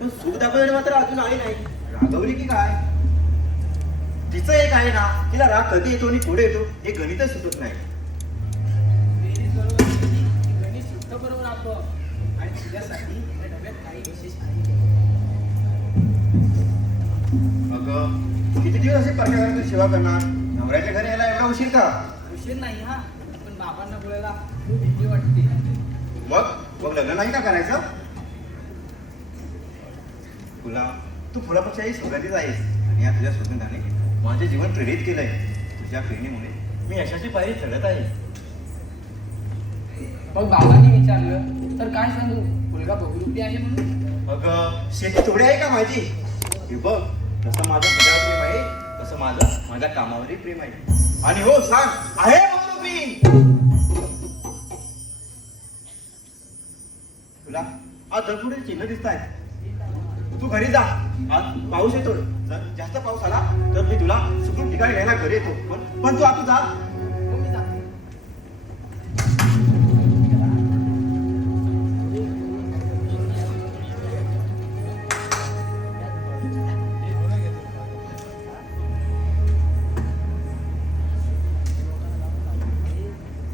पण सुख दाखवण्याने मात्र अजून आली नाही. रागवली की काय? तिचं एक आहे ना, तिला राग कधी येतो आणि पुढे येतो हे गणितच सुटत नाही. गणित सुद्धा बरोबर आपण आणि तुझ्यासाठी या डब्यात काही विशेष आहे. अगं किती दिवस असे परक्या घरातून सेवा करणार? नवऱ्याच्या घरी यायला एवढा उशीर का? उशीर नाही हा, पण बाबांना बोलायला खूप भीती वाटते. मग लग्न नाही का करायचं? तू फुलापेक्षाही सुगंधीच आहेस आणि या तुझ्या सुगंधाने माझे जीवन प्रेरित केलंय. तुझ्या प्रेरणेमुळे मी यशाची पायरी चढत आहे. मग बाबांनी विचारलं तर काय सांगू, मुलगा बहुरूपी आहे म्हणून? मग शेती थोडी आहे का माझी? हे बघ, जसं माझं तुझ्यावर प्रेम आहे तसं माझ्या कामावरही प्रेम आहे. आणि हो सांग, आहे बहुरूपी? तुला आज दरपुढे चिन्ह दिसत आहेत. तू घरी जा, आज पाऊस येतो. जर जास्त पाऊस आला तर मी तुला सुखरूप ठिकाणी घ्यायला घरी येतो. पण तू आता जा. हो, मी जाते.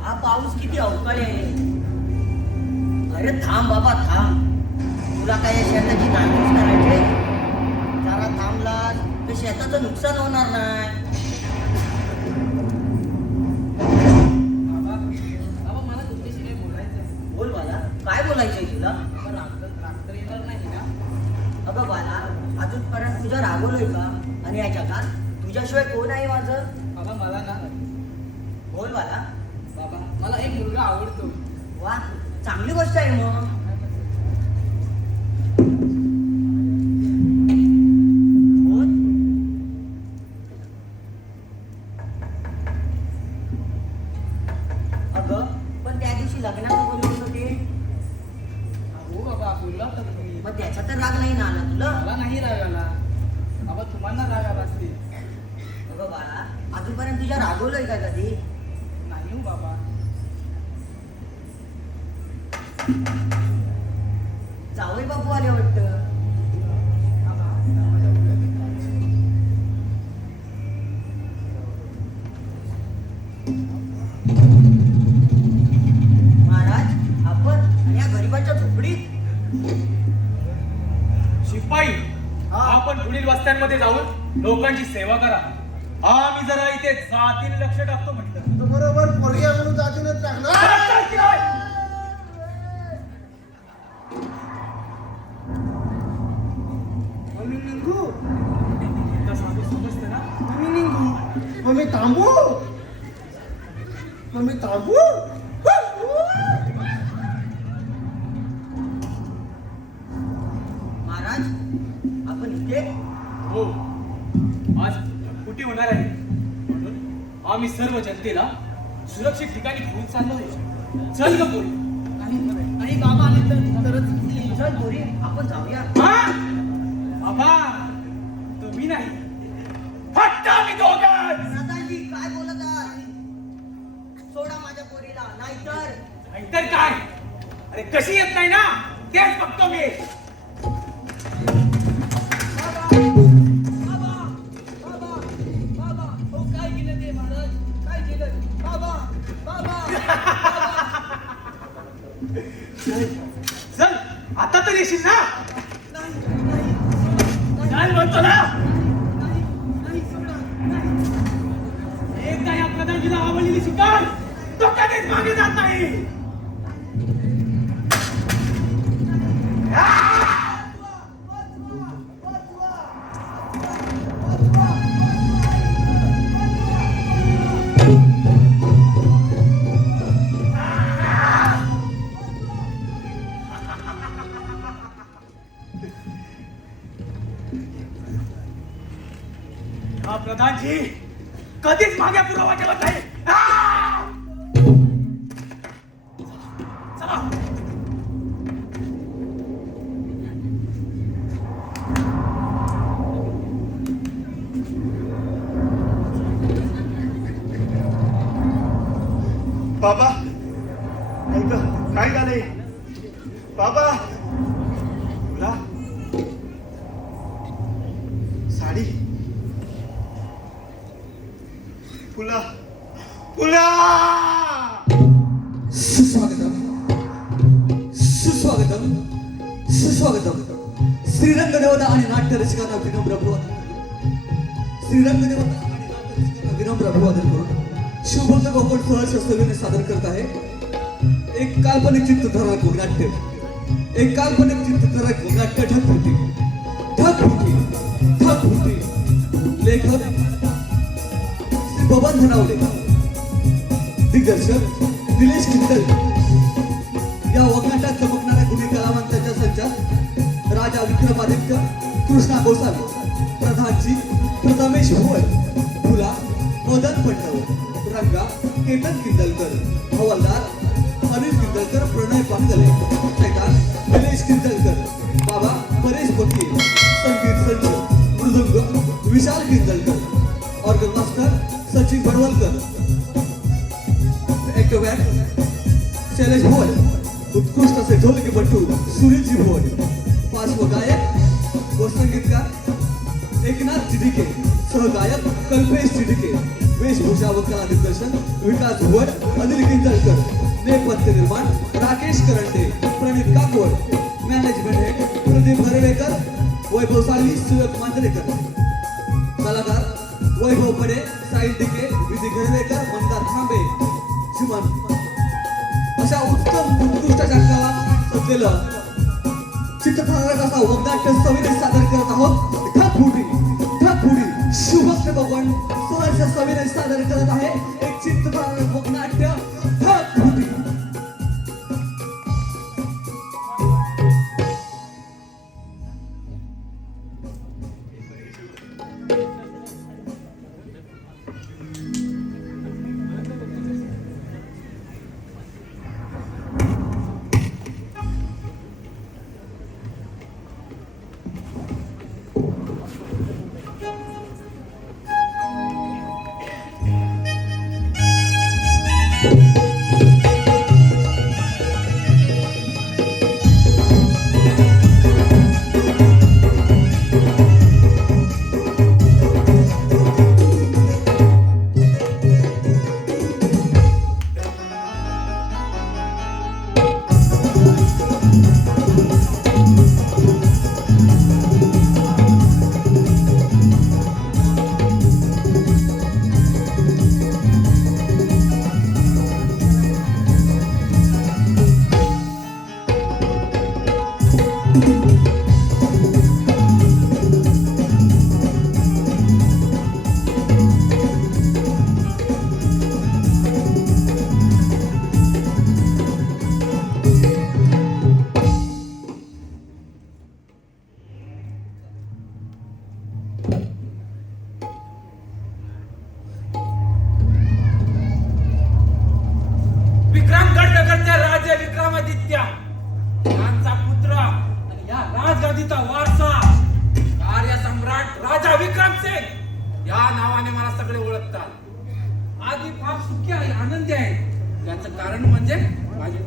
हा पाऊस किती अवकाळी आहे. अरे थांब बाबा थांब, तुला काय या शेताची नांगरणी करायची? जरा थांबलास तर शेताचं नुकसान होणार नाही. बाबा मला तुमच्याशी काही बोलायचं आहे. बोल बाला, काय बोलायचंय तुला? बाबा रात्र येणार नाही ना? अगं बाला, अजूनपर्यंत तुझं रागवलोय का? आणि या जगात तुझ्याशिवाय कोण आहे माझं? बाबा मला ना, बोल बाला. बाबा मला एक मुलगा आवडतो. वा, चांगली गोष्ट आहे मग. बोल. अगं पण त्या दिवशी लग्नाला बोलवलं होते. हो बाबा, बोलला तर तुम्ही. मग त्याचा तर राग नाही ना आला तुला? मला नाही राग आला बाबा, तुम्हाला राग आला असते. अगं बाळा, अजूनपर्यंत तुझ्या रागवलंय का कधी? नाही हो बाबा. जावई बापू आले वाटतं. महाराज, आपण या गरीबाच्या झोपडीत. शिपाई, आपण पुढील वस्त्यांमध्ये जाऊन लोकांची सेवा करा. मी जरा इथे जातीने लक्ष टाकतो म्हटलं. बरोबर पोरग्या म्हणून जातीनच टाकणार. चालतं की नाही? मी निघू, तुला सांगू समजतं ना? मी निघू, मग मी थांबू, मग मी थांबू. महाराज, आपण इथे. हो, आज कुठे होणार आहे म्हणून आम्ही सर्व जनतेला सुरक्षित ठिकाणी घेऊन चाललोय. चल ग पोरी. आणि बाबा आले तरच. चल पोरी, आपण जाऊया. बाबा, तुम्ही नाही, फक्त आम्ही दोघं. दादाजी काय बोलत आहे? सोडा माझ्या पोरीला, नाहीतर. नाहीतर काय? अरे कशी येत नाही ना, तेच बघतो मी. बाबा बाबा बाबा, हो काय केलं ते महाराज, काय केलं? बाबा बाबा चल, आता तर येशील ना? नाही नाही, सोडा. चल म्हणतो ना. नाही नाही, सोडा. नाही. एकदा या प्रधानजीला आवडलेली शिकार तो कधीच मागे जात नाही. हा प्रधानजी कधीच मागे पुरावा ठेवत नाही. चला. बाबा, ऐक, काय झालंय? बाबा, फुला फुला सुस्वागतम सुस्वागतम सुस्वागतम श्रीरंग देवता आणि नाट्य रसिकांना विनम्र अभिवादन करून श्रीरंग देवता आणि नाट्य रसिकांना विनम्र अभिवादन करून शिवभक्त गोकुळ सहर्ष सेवेने सादर करत आहे एक काल्पनिक चित्रधारक नाट्य एक काल्पनिक चित्रधारक नाट्य ढगफुटी ढगफुटी ढगफुटी लेखक श्री बबन धनावले दिग्दर्शक निलेश खिंडल या वगनाटात चमकणाऱ्या गुणी कलावंतांच्या संचात राजा विक्रमादित्य कृष्णा गोसावी प्रधानजी प्रथमेश भोळ फुला मदन पंडव रंगा केतन किंदलकर हवालदार अनिल किंदलकर प्रणय पांगले ठेकार निलेश किंदलकर बाबा परेश वकील संगीत संच मृदुंग विशाल किंदलकर ऑर्गन मास्टर सचिन बडवलकर ॲक्टोबॅक शैलेश भोळ उत्कृष्ट असे ढोलकीपटू सुनीलजी भोळ पार्श्व गायक व संगीतकार एकनाथ चिडिके सहगायक कल्पेश चिडिके वेशभूषा व कला दिग्दर्शन विकास भोळ अनिल किंजळकर नेपथ्य निर्माण राकेश करंडे प्रणित काकवड मॅनेजमेंट हेड प्रदीप हरवेकर वैभव साळवी सुयोग मांजरेकर कलाकार वैभव पडे साहिल डिके विधी घरवेकर मंदार थांबे शिवन अशा उत्तम उत्कृष्टाच्या कला सजलेलं चित्रधारक असा वगनाट्य सविनेश सादर करत आहोत ढगफुटी शिवभक्त भगवान सहर्ष सविनेश सादर करत आहे एक चित्रधारक वगनाट्य ढगफुटी विक्रमगडनगरचे राजे विक्रमादित्य यांचा पुत्र आणि या राजगादीचा वारसा कार्यसम्राट राजा विक्रमसिंग या नावाने मला सगळे ओळखतात. आधी फार सुखी आहे आनंदी आहे. याचं कारण म्हणजे माझी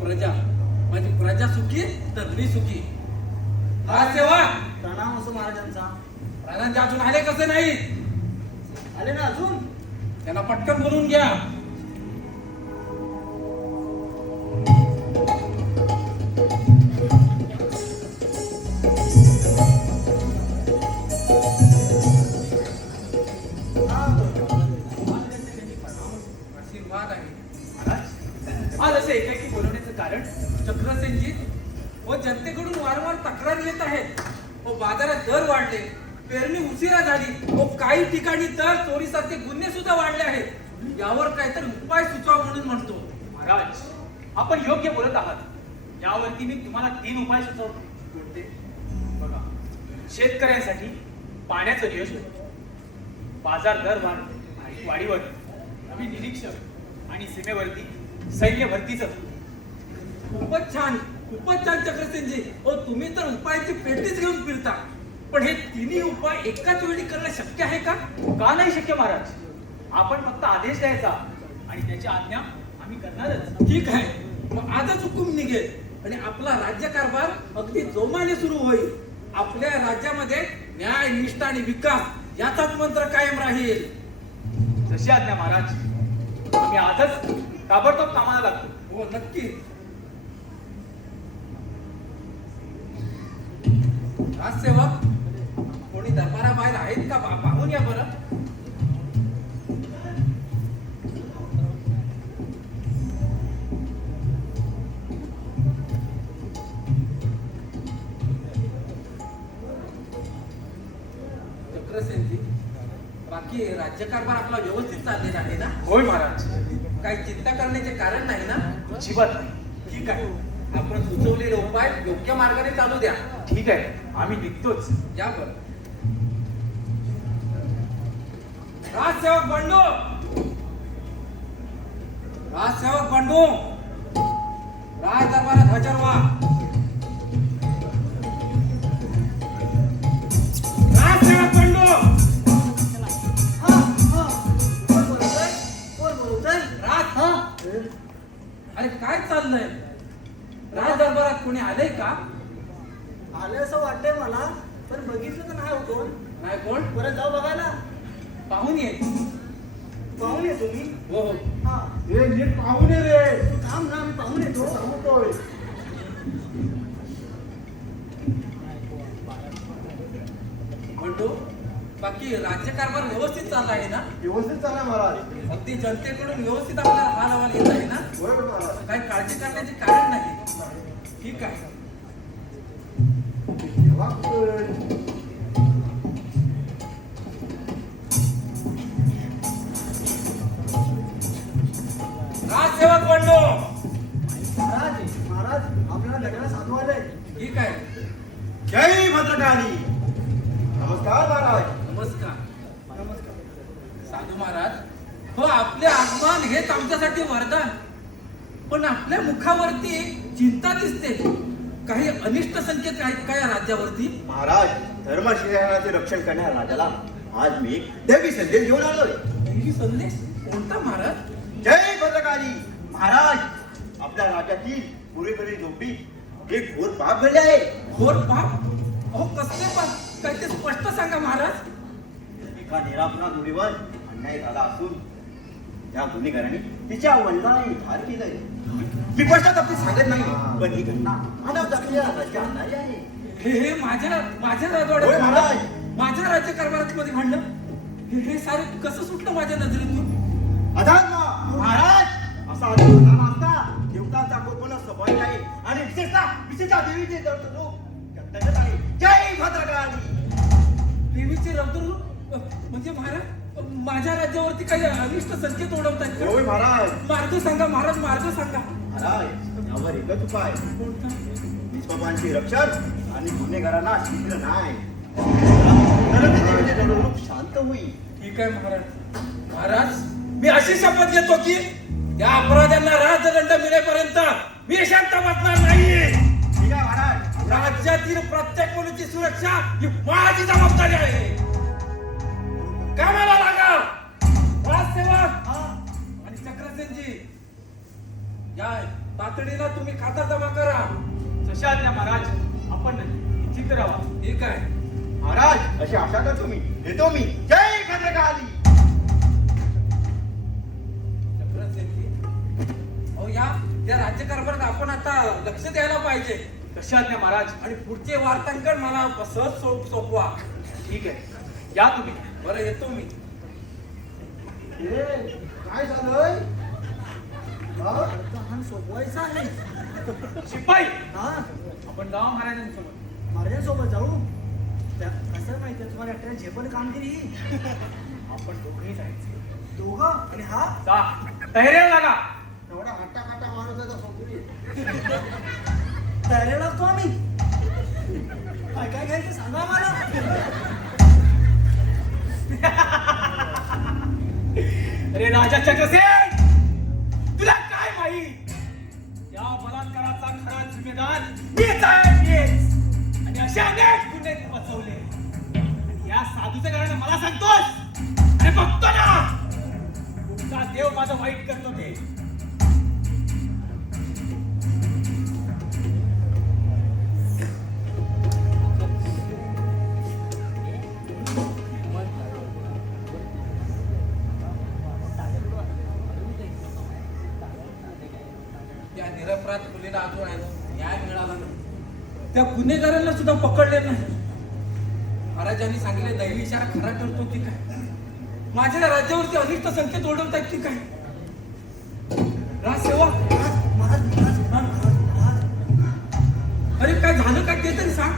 प्रजा सुखी तर मी सुखी. हा सेवा प्रणाम असो महाराजांचा. राजांचे अजून आले कसे नाही आले ना अजून. त्यांना पटकन बोलून घ्या. आशीर्वाद आहे. आज असे एकाएकी बोलवण्याचं कारण चक्रसेनजी व जनतेकडून वारंवार तक्रारी येत आहेत. व बाजारात दर वाढले, पेरणी उशिरा झाली व काही ठिकाणी तर चोरीसारखे गुन्हे सुद्धा वाढले आहेत. यावर काहीतरी उपाय सुचवा म्हणून म्हणतो. महाराज आपण योग्य बोलत आहात. यावरती मी तुम्हाला 3 उपाय सुचवतो. कोणते? बघा, शेतकऱ्यांसाठी पाण्याचं नियोजन, बाजार दर वाढीवर नवीन निरीक्षक आणि सीमेवरती सैन्य भरतीचं. खूपच छान चक्रसेनजी. ओ तुम्ही तर उपायाची पेटीच घेऊन फिरता. पण हे तिन्ही उपाय एकाच वेळी करणं शक्य आहे का? का नाही शक्य महाराज? आपण फक्त आदेश द्यायचा आणि त्याची आज्ञा आम्ही करणारच. ठीक आहे, मग आजच हुकूम निघेल आणि आपला राज्यकारभार अगदी जोमाने सुरू होईल. आपल्या राज्यामध्ये न्याय, निष्ठा आणि विकास याचाच मंत्र कायम राहील. जशी आज्ञा महाराज. आम्ही आजच ताबडतोब कामाला लागतो. हो नक्की. राजसेवक कोणी दरबाराबाहेर आहेत का? पाहून या बरं. चक्रसेनजी, बाकी राज्यकारभार आपला व्यवस्थित चाललेला आहे ना? होय महाराज. काही चिंता करण्याचे कारण नाही ना? अजिबात नाही. ठीक आहे, आपण सुचवलेले उपाय योग्य मार्गाने चालू द्या. ठीक आहे, आम्ही निघतोच. या बरं. राजसेवक बंडू, राजसेवक बंडू, राज दरबारात हजर व्हा. राजसेवक बंडू. हा हा कोण बोलतोय? कोण बोलतोय? राज, हा अरे काय चाललंय? राज दरबारात कोणी आलंय का? आलं असं वाटतंय मला, पण बघितलं तर नाही हो कोण. नाही कोण? परत जाऊ बघायला. पाहून ये. पाहून येतो मी. हो हो. हा हे नीट पाहून ये रे. तू थांब ना, मी पाहून येतो. सांगतोय. बंडू, बाकी राज्यकारभार व्यवस्थित चालला आहे ना? व्यवस्थित चालला महाराज. अगदी जनतेकडून व्यवस्थित आपल्याला हाल हवाल येत आहे ना? होय महाराज. काही काळजी करण्याचे कारण नाही. ठीक आहे. तेव्हा कुठं? राजसेवक बंडू. महाराज महाराज आपल्याला लग्नाला साधू आलंय. ठीक आहे. जय भद्रकाली. नमस्कार महाराज. नमस्कार. नमस्कार. साधू महाराज, हो आपले आगमन हेच आमच्यासाठी वरदान. पण आपल्या मुखावरती चिंता दिसते. काही अनिष्ट संकेत आहेत का या राज्यावरती? महाराज, धर्मशिक्षणाचे रक्षण करणाऱ्या राजाला आज मी एक दैवी संदेश घेऊन आलोय. देवी संदेश कोणता महाराज? जय भद्रकाली. महाराज, आपल्या राज्यातील पूर्वेकडील झोपडी एक घोर पाप घडले आहे. घोर पाप? अहो कसले पाप? काय ते स्पष्ट सांगा महाराज. एका निरापराध मुलीवर अन्याय झाला असून त्या गुन्हेगाराने तिच्या वडिलांनी ठार केलंय. मी पश्चाताप सांगत नाही, पण ही घटना मानव दाखल्या राज्यात आणणारी आहे. हे माझ्या होय राजवाड्यात महाराज. माझ्या राज्यकारभारात मध्ये घडलं. हे सारं कसं सुटलं माझ्या नजरेतून? अधर्म महाराज, असा अधर्म झाला असता देवतांचा कोपण स्वाभाविक आहे आणि विशेषतः देवीचे रूप कर्तव्य आहे. जय भद्रकाली. देवीचे रौद्ररूप म्हणजे महाराज माझ्या राज्यावरती काही अनिष्ट संकेत ओढवतायत होय का? महाराज. मार्ग सांगा महाराज, मार्ग सांगा. महाराज, यावर एकच उपाय. कोणता? निष्पापांचे रक्षण आणि गुन्हेगारांना शीघ्र नाही, तर ते देवीचे रूप शांत होईल. ठीक आहे महाराज. महाराज, मी अशी शपथ घेतो की त्या अपराध्यांना राजदंड मिळेपर्यंत मी शांत बसणार नाही. ठीक आहे महाराज. राज्यातील प्रत्येक मुलीची सुरक्षा ही माझी जबाबदारी आहे. कामाला लागा. राजसेवक आणि चक्रसेनजी, या तातडीला तुम्ही खाता जमा करा. जशा आज्ञा महाराज. आपण निश्चित राहा. ठीक आहे. महाराज, अशी आशा करतो मी. येतो मी. जय भद्रकाली. चक्रसेनजी, अहो या त्या राज्यकारभारात आपण आता लक्ष द्यायला पाहिजे. जशा आज्ञा महाराज. आणि पुढचे वार्तांकन मला सहज सोपवा. ठीक आहे, या तुम्ही. बरं येतो मी. हे काय झालंय? हा? लहान सोपवायचं आहे. शिपाई, हा आपण जावा महाराजांसोबत. महाराजांसोबत जाऊ. कसं माहितीये तुम्हाला एकट्याला झेपण कामगिरी ही. आपण दोघेही जायचे. दोघं आणि हा जा, तयारीला लागा. एवढा हट्टा काटा माणूस आहे तो सोपरी. तयारीला लागतो आम्ही. काय काय घ्यायचं सांगा मला. अरे राजा चक्रसेन, तुला काय माहित? या बलात्काराचा खरा जिम्मेदार मीच आहे, मीच. आणि अशा अनेक गुन्हे पचवले. आणि या साधूच्या घराने मला सांगतोस? अरे बघतो ना, तुमचा देव माझं वाईट करतो ते. न्याय मिळाला नाही. त्या गुन्हेगारांना सुद्धा पकडले नाही. महाराजांनी सांगितले दैवी इशारा खरा ठरतो की काय? माझ्या राज्यावरती अनिष्ट संकेत ओढवतायत की काय? राजसेवा, अरे काय झालं काय ते तरी सांग.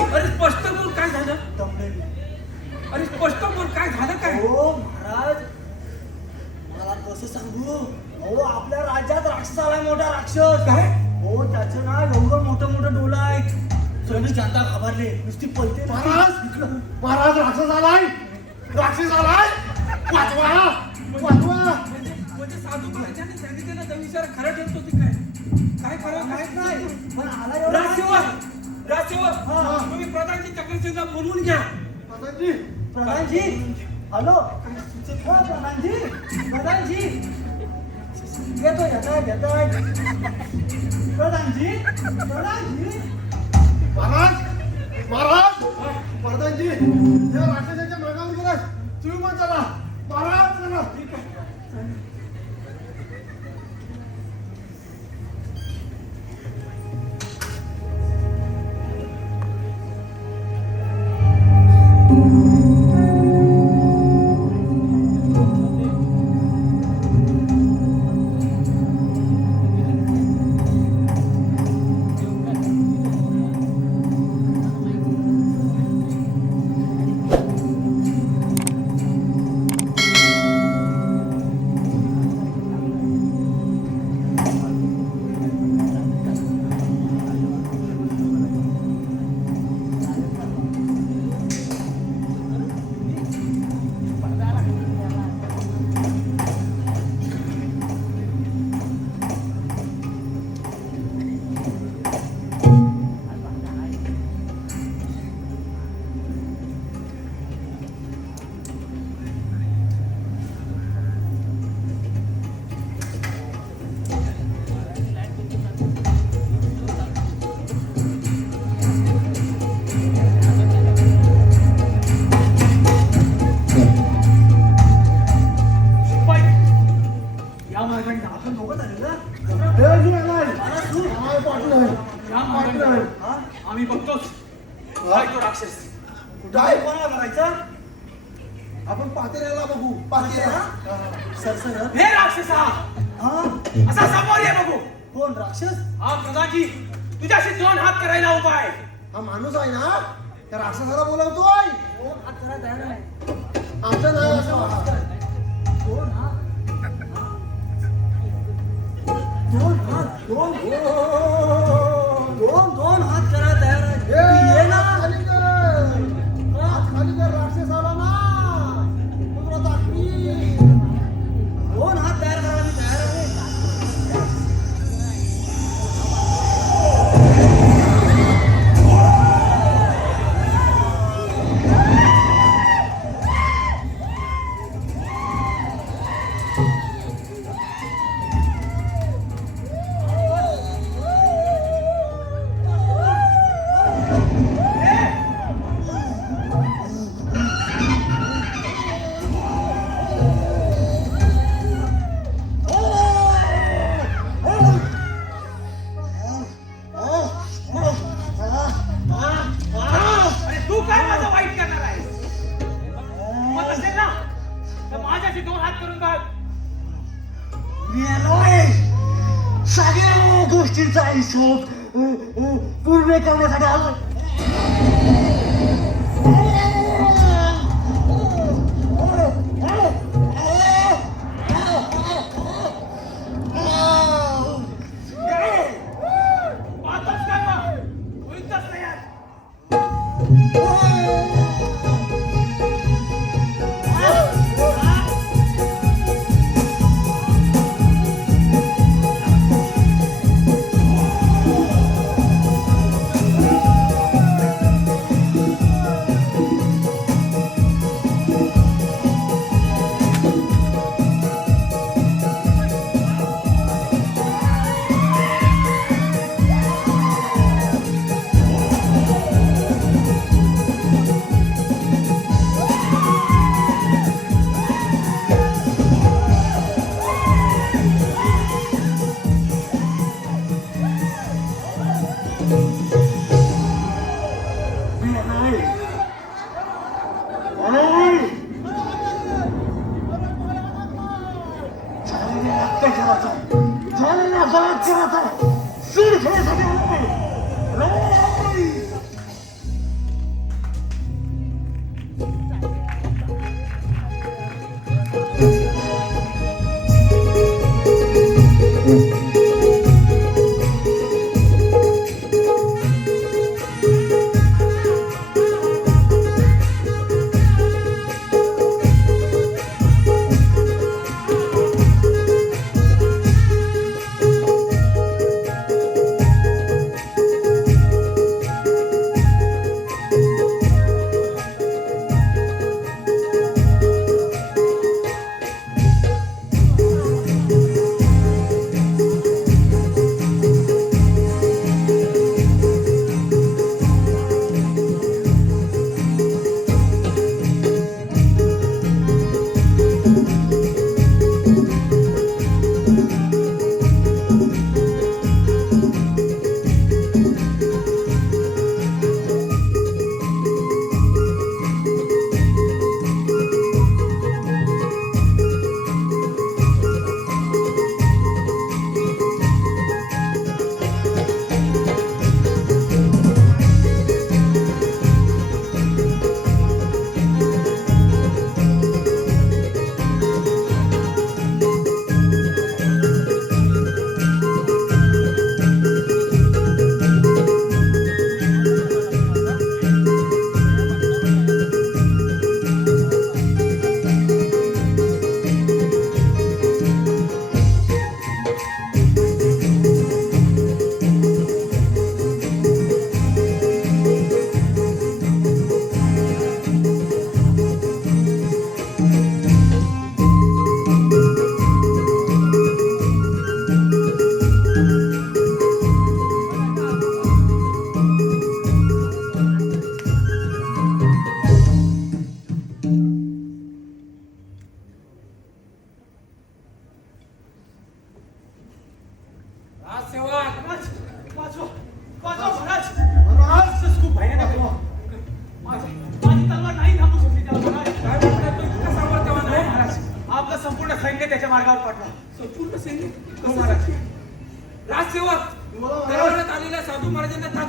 अरे स्पष्ट बोल, काय झालं? अरे स्पष्ट बोल, काय झालं काय? हो महाराज, मला कसं सांगू? हो आपल्या राज्यात राक्षस आलाय, मोठा राक्षस. काय? हो त्याचं ना एवढं मोठं मोठं डोलं आहे. सगळी जनता घाबरले, नुसती पळते. महाराज राक्षस आलाय, राक्षस आलाय. वाचवा, वाचवा. म्हणजे साधू महाराजांनी सांगितलेलं दैवी इशारा खरा ठरतो की काय? काय खरं माहित नाही. पण आला एवढा राजसेवक, तुम्ही प्रधानजी चक्रसिंगला बोलवून घ्या. प्रधानजी, प्रधानजी, हॅलो. हो प्रधानजी, प्रधानजी येतोय येतोय येतोय. प्रधानजी, प्रधानजी. महाराज, महाराज, प्रधानजी, या राक्षसाच्या मागावर गेला. तुम्ही पण चला. महाराज चला. या मार्गाने आपण दोघं झाले ना. देवजी आलाय. महाराज तू. आम्हाला पाठवलंय. या मार्गाने हा? आम्ही बघतोच. काय तो राक्षस. काय? कोणाला बघायचा? आपण पातेऱ्याला बघू. पातेऱ्या. सरसर. हे राक्षसा, हा? असा समोर ये बघू. कोण राक्षस? हा प्रधानजी, तुझ्याशी 2 हात करायला उभा आहे. हा माणूस आहे ना, त्या राक्षसाला बोलवतोय. कोण हात करायला तयार नाही. आमचं नाही असं म्हणा. दोन हात. दोन हात. दोन दोन दोन हात करायला तयार आहे. तू ये ना. हात खाली कर. हात खाली कर. राक्षस आला ना. तुला दाखवी. दोन हात तयार करायला मी तयार आहे. अरे तू काय माझं वाईट करणार आहे? मग असेल ना तर माझ्याशी 2 हात करून बघ. मी आलोय. सगळ्या गोष्टींचा हिशोब पूर्ण करण्यासाठी आलोय. पाहतोस काय मग? होईतच नाही यार. Oh!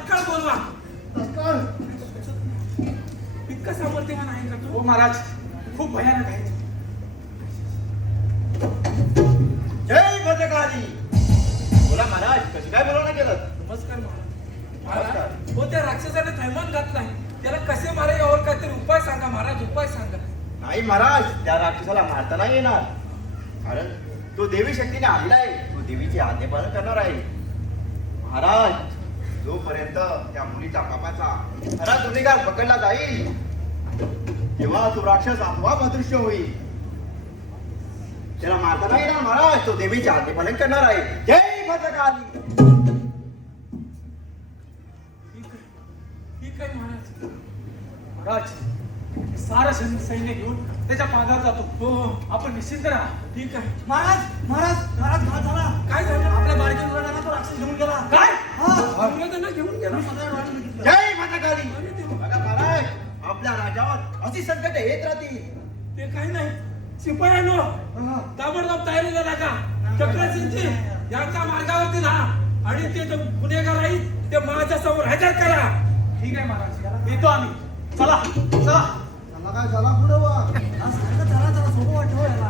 तत्काळ बोलवा. तत्काळ इतकं सामर्थ्यवान आहे का हो तू? महाराज खूप भयानक आहे जय भद्रकाली. बोला महाराज, कशी काय बोलवणं केलं? नमस्कार महाराज. महाराज, हो त्या राक्षसाने थैमान घातलाय. त्याला कसे मारे यावर काहीतरी उपाय सांगा महाराज, उपाय सांगा. नाही महाराज, त्या राक्षसाला मारता नाही येणार. कारण तो देवी शक्तीने आलेला आहे. तो देवीचे आज्ञापालन करणार आहे. महाराज, जोपर्यंत त्या मुलीचा बापाचा खरा गुन्हेगार पकडला जाईल तेव्हा तो राक्षस आपोआप अदृश्य होईल. त्याला मारता नाही येणार महाराज. तो देवीचे आज्ञापालन करणार आहे. जय भद्रकाली. ठीक आहे महाराज. महाराज सारं सैन्य घेऊन त्याच्या मागावर जातो. हो आपण निश्चिंत राहा. ठीक आहे. महाराज महाराज महाराज काय झाला? काय झालं? आपल्या बारक्या मुलाला तो राक्षस घेऊन गेला. काय मुलांना घेऊन गेला. जय भद्रकाली. बघा महाराज, आपल्या राजावर अशी संकट येत राहतील. ते काही नाही. शिपायानो ताबडतोब तयारीला लागा. चक्रसिंगजी यांच्या मार्गावरती राहा आणि ते जो गुन्हेगार आहेत ते माझ्या समोर हजर करा. ठीक आहे महाराज, येतो आम्ही. चला चला. त्याला काय झाला पुढे वा? आज सारखं जरा जरा सोपं वाटतं हो याला.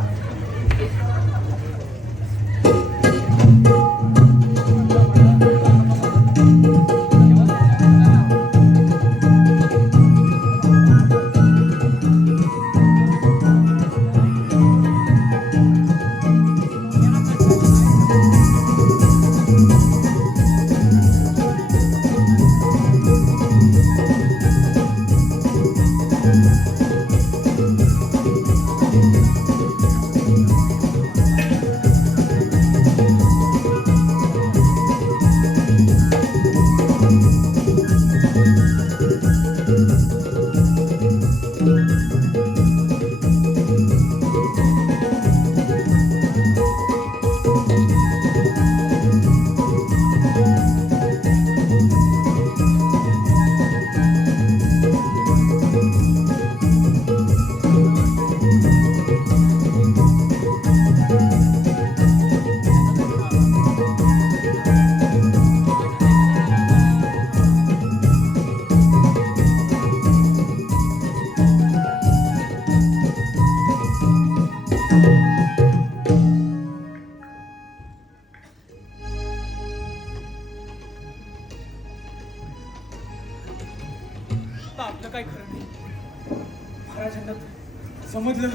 आता आपलं काय खरं नाही. महाराजांना समजलं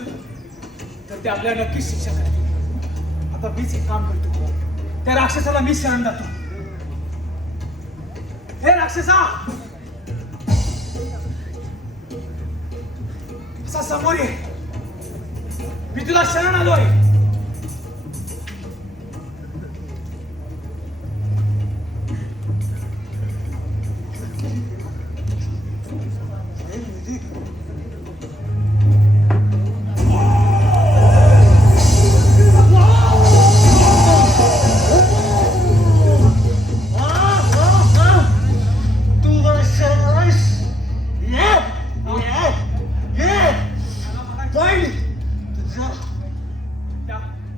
तर ते आपल्याला नक्कीच शिक्षा करतील. आता मीच एक काम करतो. त्या राक्षसाला मीच शरण जातो. हे राक्षसा, असा समोर ये. मी तुला शरण आलोय.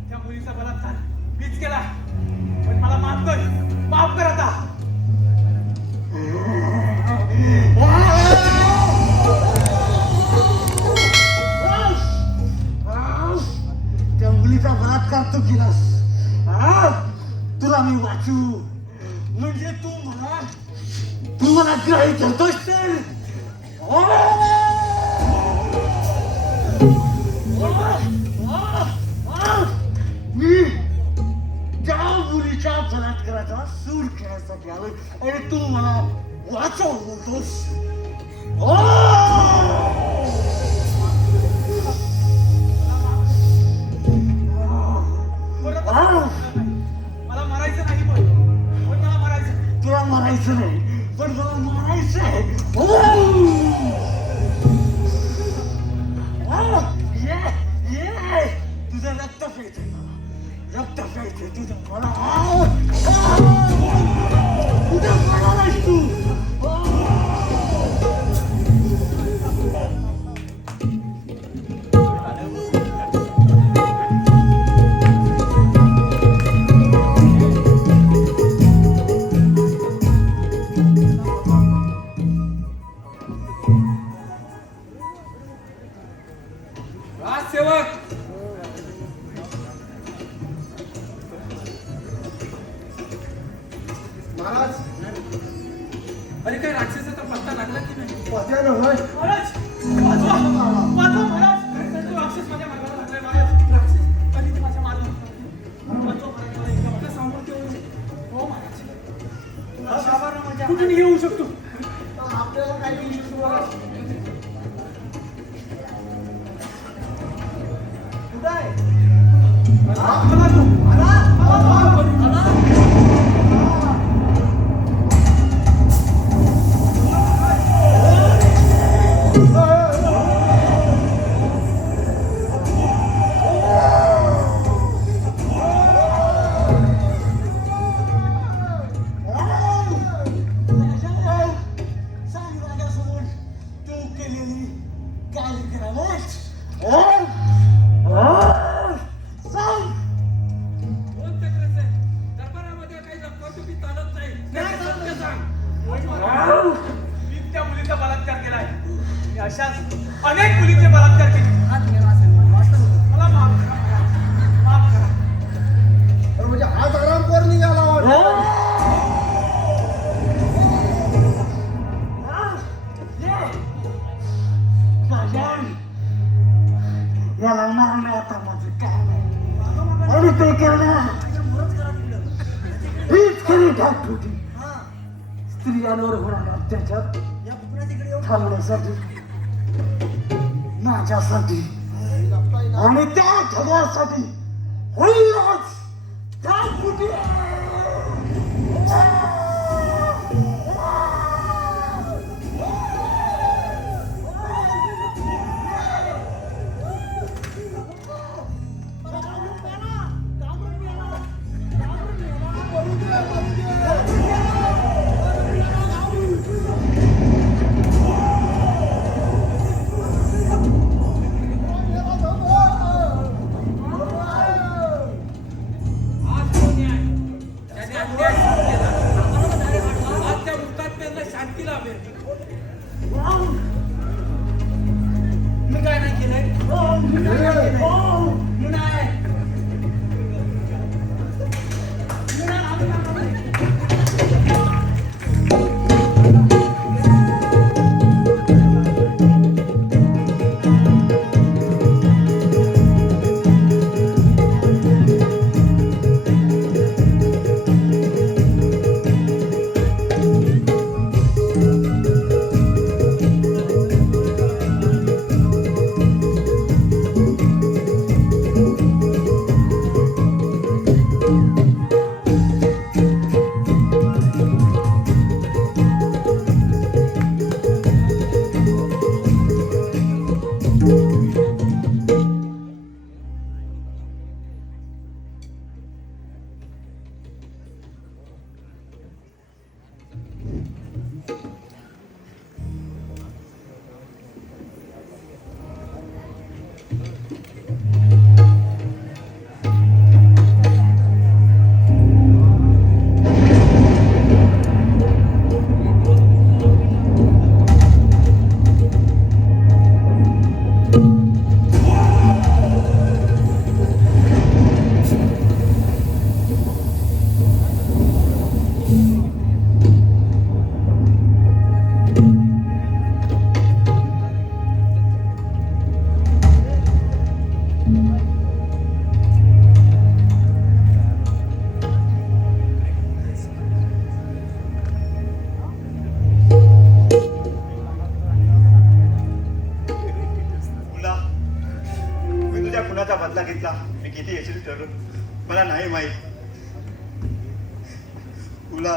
त्या मुलीचा बलात्कार मीच केला. पण मला माफ कर, माफ कर आता. त्या मुलीचा बलात्कार तू केलास. तुला मी वाचू म्हणजे तू मला ग्राही धरतोस तर मी त्या मुलीच्या बलात्काराचा सूर खेळायसाठी आलोय आणि तू मला वाचव बोलतोस. मला मारायचं नाही, पण मला मारायचं. तुला मारायचं नाही पण मला मारायचं आहे. तुझं रक्त प्यायचंय मला, रक्त प्यायचंय तुझं मला. तुझं मला नाहीस तू. राक्षसाचा पत्ता लागला की नाही? पत्यानं होय. महाराज वाचवा वाचवा महाराज तो राक्षस माझ्या मार्गाला लागलाय महाराज राक्षस कधी ते माझ्या मार्गाला वाचवा महाराज मला एकदा आपल्या समोर ठेवून हो महाराज माझ्या कुठून येऊ शकतो आपल्याला काय देऊ शकतो महाराज? कुठं आहे? मला तू कोण चक्रसेन? दरबारामध्ये काही लपवाछपवी चालत नाही. त्याचे सत्य सांग. मी त्या मुलीचा बलात्कार केलाय मी अशाच अनेक मुलींचे बलात्कार केले हात गेला असेल वाचलं होतं. मला माफ करा माफ करा अरे म्हणजे आज आराम कर निघाला वाटतं. याला मारणार आता माझं काय नाही. आणि ते केलं हीच खरी ठाकठुकी स्त्रियांवर होणाऱ्या अत्याचार थांबण्यासाठी माझ्यासाठी आणि त्या झगड्यासाठी होईलच ठाकठुकी. आज तो न्याय. त्याने अन्याय सुरू केला. आज त्या हुतात्म्यांना शांती लाभेल. मी काय नाही केलंय. मी काय नाही केलंय. मी नाही. खुनाचा बदला घेतला मी किती यशस्वी ठरलो मला नाही माहित. तुला